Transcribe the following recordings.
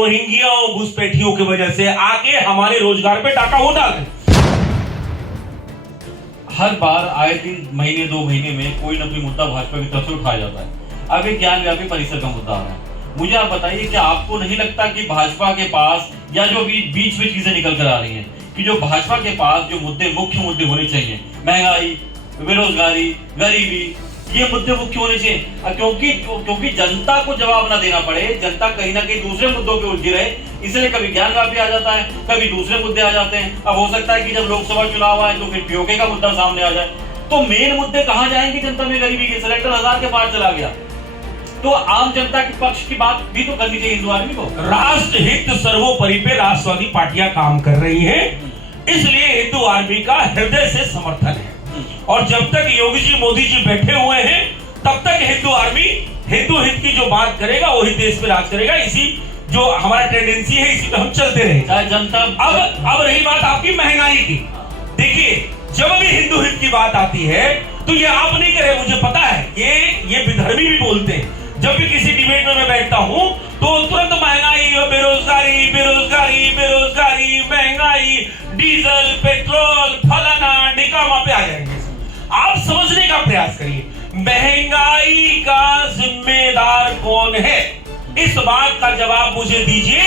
Rohingya और घुसपैठियों की वजह से आके हमारे रोजगार पे डाका वो डाल रहे। हर बार आए दिन महीने 2 महीने में कोई ना कोई मुद्दा भाजपा की तरफ से उठाया जाता है। अब एक ज्ञान व्यापी परिसर का मुद्दा आ रहा है। मुझे आप बताइए कि आपको नहीं लगता कि भाजपा के पास या जो भी बीच में चीजें निकल कर आ रही हैं कि जो भाजपा के पास जो मुद्दे मुख्य मुद्दे होने चाहिए, महंगाई, बेरोजगारी, गरीबी, ये मुद्दे मुख्य होने चाहिए, क्योंकि जनता को जवाब ना देना पड़े, जनता कहीं ना कहीं दूसरे मुद्दों पे उलझी रहे, इसलिए कभी ज्ञान व्यापी आ जाता है, कभी दूसरे मुद्दे आ जाते हैं। अब हो सकता है कि जब लोकसभा चुनाव आए तो फिर पीओके का मुद्दा सामने आ जाए, तो मेन मुद्दे कहां जाएंगे? जनता में गरीबी के सिलेंडर 1000 के पार चला गया, तो आम जनता के पक्ष की बात भी तो करनी चाहिए हिंदू आदमी को। राष्ट्र हित सर्वोपरि पे राष्ट्रवादी पार्टियां काम कर रही हैं, इसलिए हिंदू आर्मी का हृदय से समर्थन है। और जब तक योगी जी मोदी जी बैठे हुए हैं तब तक हिंदू आर्मी हिंदू हित की जो बात करेगा वही देश पे राज करेगा। इसी जो हमारा टेंडेंसी है, इसी पे हम चलते रहेंगे। जनता अब रही बात आपकी महंगाई की, देखिए जब भी हिंदू हित की बात आती है तो ये आप नहीं करे, मुझे पता है, ये विधर्मी भी बोलते हैं। जब भी किसी डिबेट में मैं बैठता हूं तो तुरंत महंगाई, बेरोजगारी बेरोजगारी बेरोजगारी, महंगाई, डीजल, पेट्रोल, फलाना ढिकामा पे आ जाएंगे। आप समझने का प्रयास करिए, महंगाई का जिम्मेदार कौन है? इस बात का जवाब मुझे दीजिए।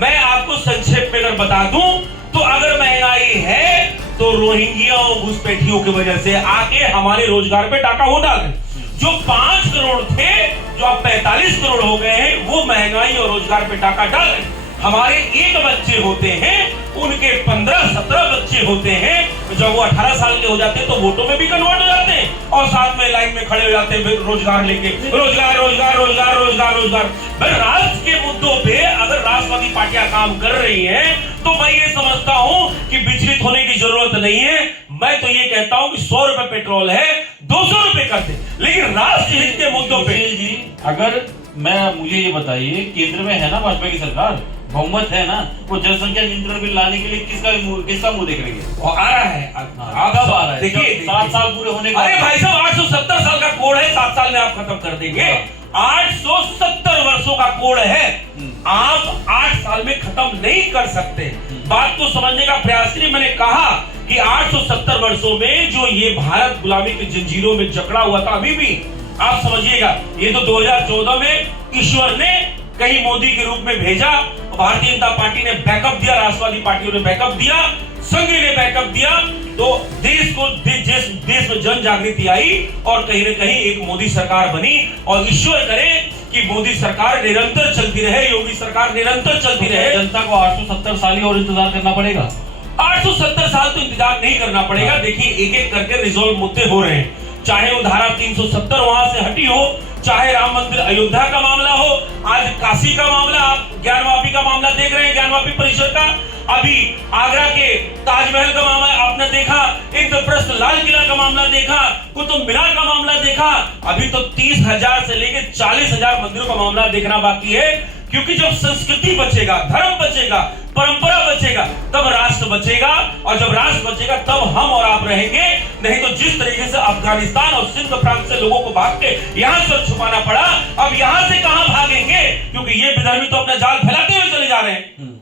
मैं आपको संक्षेप में अगर बता दूं तो अगर महंगाई है तो रोहिंग्या और घुसपैठियों की वजह से आके हमारे रोजगार पे डाका वो डाल रहे। जो 5 करोड़ थे, जो अब 45 करोड़ हो गए हैं, वो महंगाई और रोजगार पे डाका डाल रहे। हमारे 1 बच्चे होते हैं, उनके 15-17 बच्चे होते हैं। जब वो 18 साल के हो जाते हैं तो वोटों में भी कन्वर्ट हो जाते हैं और साथ में लाइन में खड़े हो जाते हैं रोजगार लेके, रोजगार रोजगार रोजगार रोजगार रोजगार। भाई राष्ट्र के मुद्दों पे अगर राष्ट्रवादी पार्टियां काम कर रही हैं तो मैं ये समझता हूं कि विचलित होने की जरूरत नहीं है। मैं तो ये कहता हूं कि 100 रुपए पेट्रोल है, 200 रुपए कर दे, लेकिन राष्ट्र हित के मुद्दों पे जी अगर मुझे ये बताइए, केंद्र में है ना भाजपा की सरकार, बहुमत है ना, वो जनसंख्या नियंत्रण बिल लाने के लिए किसका मुंह देख रही है? आ रहा है, कब आ रहा है? देखिए 7 साल पूरे होने का। अरे भाई साहब 870 साल का कोड है, 7 साल में आप खत्म कर देंगे। 870 वर्षों का कोड है, आप 8 साल में खत्म नहीं कर सकते। बात को समझने का प्रयास करिए। मैंने कहा कि 870 वर्षों में जो ये भारत गुलामी की जंजीरों में जकड़ा हुआ था, अभी भी आप समझिएगा, ये तो 2014 में ईश्वर ने कहीं मोदी के रूप में भेजा, भारतीय जनता पार्टी ने बैकअप दिया, राष्ट्रवादी पार्टियों ने बैकअप दिया, संघ ने बैकअप दिया, तो देश में जन जागृति आई और कहीं न कहीं एक मोदी सरकार बनी। और ईश्वर करे कि मोदी सरकार निरंतर चलती रहे, योगी सरकार निरंतर चलती रहे। जनता को 870 साल ही और इंतजार करना पड़ेगा? 870 साल तो इंतजार नहीं करना पड़ेगा। देखिए एक एक करके रिजोल्व मुद्दे हो रहे हैं, चाहे वो धारा 370 वहां से हटी हो, चाहे राम मंदिर अयोध्या का मामला हो, आज काशी का मामला, आप ज्ञानवापी का मामला देख रहे हैं, ज्ञानवापी परिषद का, अभी आगरा के ताजमहल का मामला आपने देखा, इंद्रप्रस्थ लाल किला का मामला देखा, कुतुब मीनार का मामला देखा, अभी तो 30,000 से लेकर 40,000 मंदिरों का मामला देखना बाकी है। क्योंकि जब संस्कृति बचेगा, धर्म बचेगा, परंपरा बचेगा, तब राष्ट्र बचेगा, और जब राष्ट्र बचेगा तब हम और आप रहेंगे। नहीं तो जिस तरीके से अफगानिस्तान और सिंध प्रांत से लोगों को भाग के यहाँ से छुपाना पड़ा, अब यहाँ से कहाँ भागेंगे? क्योंकि ये विधर्मी तो अपना जाल फैलाते हुए चले जा रहे हैं।